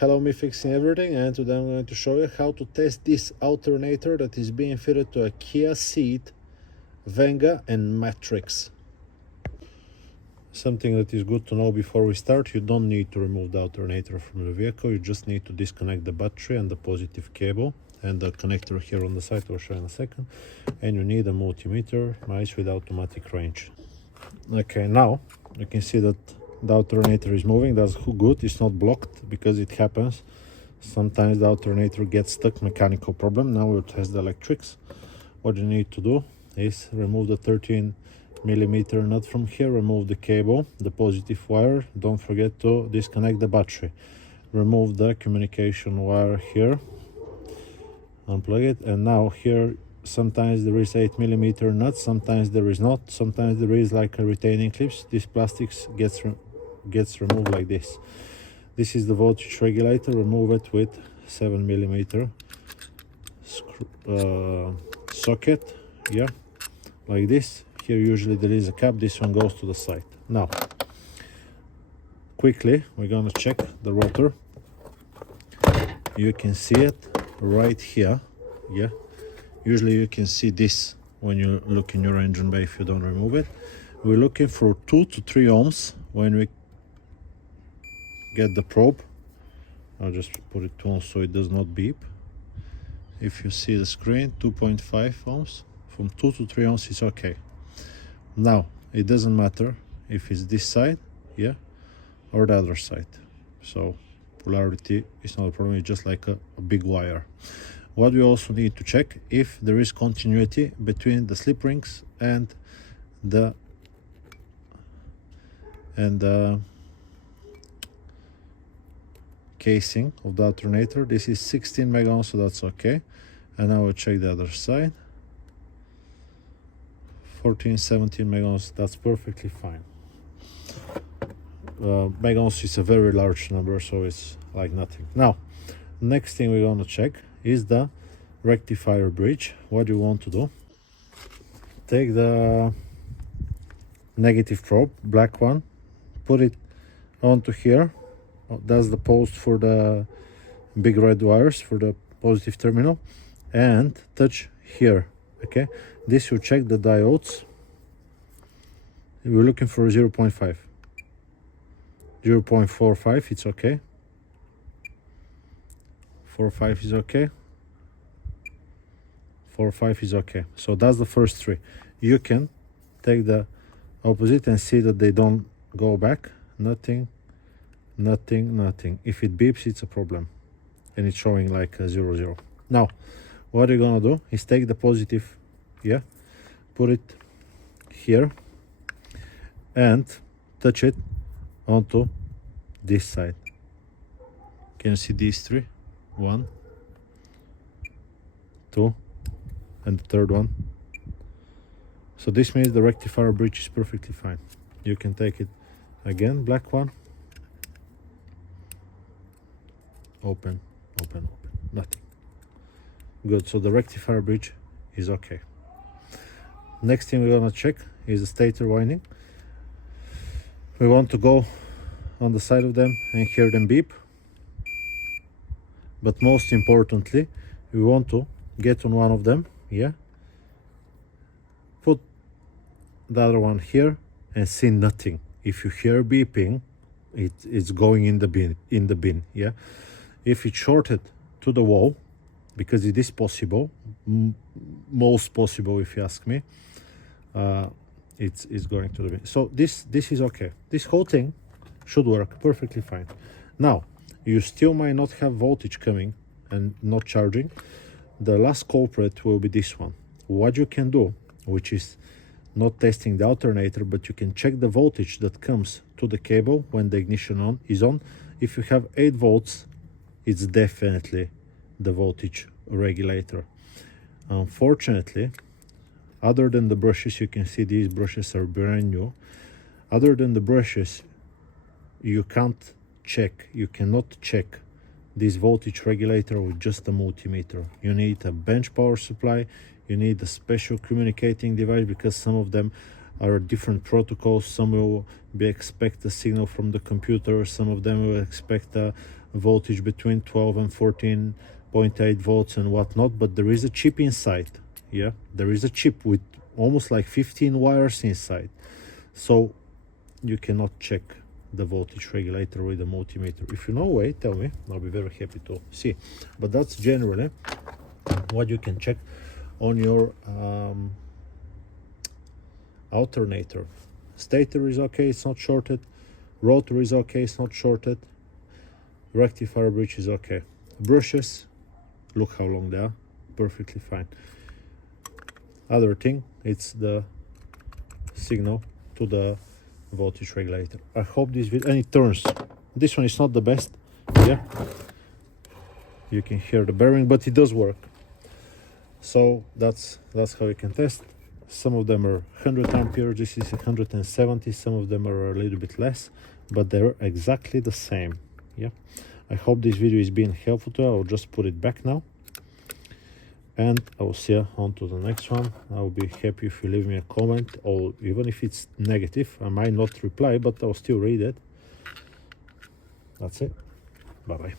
Hello, me fixing everything, and today I'm going to show you how to test this alternator that is being fitted to a Kia Ceed, Venga and Matrix. Something that is good to know before we start: you don't need to remove the alternator from the vehicle, you just need to disconnect the battery and the positive cable and the connector here on the side, I'll show you in a second. And you need a multimeter, nice with automatic range. Okay, now you can see that the alternator is moving. That's good, it's not blocked, because it happens sometimes the alternator gets stuck, mechanical problem. Now we'll test the electrics. What you need to do is remove the 13mm nut from here, remove the cable, the positive wire, don't forget to disconnect the battery, remove the communication wire here, unplug it. And now here sometimes there is 8mm nut, sometimes there is not, sometimes there is like a retaining clips. This plastics gets removed like this. This is the voltage regulator, remove it with 7mm socket, yeah, like this. Here usually there is a cap, this one goes to the side. Now quickly we're gonna check the rotor. You can see it right here, yeah. Usually you can see this when you look in your engine bay if you don't remove it. We're looking for 2 to 3 ohms when we get the probe. I'll just put it on so it does not beep. If you see the screen, 2.5 ohms. From 2 to 3 ohms is okay. Now it doesn't matter if it's this side, yeah, or the other side. So polarity is not a problem, it's just like a big wire. What we also need to check if there is continuity between the slip rings and the casing of the alternator. This is 16 mega ohms, so that's okay. And now we'll check the other side. 14, 17 mega ohms, that's perfectly fine. Mega ohms is a very large number, so it's like nothing. Now next thing we're going to check is the rectifier bridge. What you want to do: take the negative probe, black one, put it onto here. That's the post for the big red wires for the positive terminal, and touch here. Okay, this will check the diodes. We're looking for 0.5, 0.45, it's okay. 4.5 is okay. 4.5 is okay. So that's the first three. You can take the opposite and see that they don't go back. Nothing, nothing, nothing. If it beeps, it's a problem, and it's showing like a 0, 0. Now what you're gonna do is take the positive, yeah, put it here and touch it onto this side. Can you see these three? 1, 2, and the third one. So this means the rectifier bridge is perfectly fine. You can take it again, black one, open, open, open, nothing. Good, so the rectifier bridge is okay. Next thing we're gonna check is the stator winding. We want to go on the side of them and hear them beep. But most importantly, we want to get on one of them, yeah, put the other one here and see nothing. If you hear beeping, it's going in the bin, yeah. If it's shorted to the wall, because it is possible, most possible if you ask me, it's going to the bin. So this is okay. This whole thing should work perfectly fine. Now you still might not have voltage coming and not charging. The last culprit will be this one. What you can do, which is not testing the alternator, but you can check the voltage that comes to the cable when the ignition is on. If you have 8 volts, it's definitely the voltage regulator. Unfortunately, other than the brushes, you can see these brushes are brand new. Other than the brushes, you can't check, you cannot check this voltage regulator with just a multimeter. You need a bench power supply, you need a special communicating device, because some of them are different protocols. Some will be expect a signal from the computer, some of them will expect a voltage between 12 and 14.8 volts and whatnot, but there is a chip inside. Yeah, there is a chip with almost like 15 wires inside, so you cannot check the voltage regulator with a multimeter. If you know a way, tell me, I'll be very happy to see. But that's generally what you can check on your alternator. Stator is okay, it's not shorted. Rotor is okay, it's not shorted. Rectifier bridge is okay. Brushes, look how long they are, perfectly fine. Other thing, it's the signal to the voltage regulator. I hope this video, and it turns. This one is not the best. Yeah, you can hear the bearing, but it does work. So that's how you can test. Some of them are 100 amperes, this is 170, some of them are a little bit less, but they're exactly the same. Yeah, I hope this video is being helpful to you. I'll just put it back now, and I will see you on to the next one. I will be happy if you leave me a comment, or even if it's negative, I might not reply, but I'll still read it. That's it. Bye bye.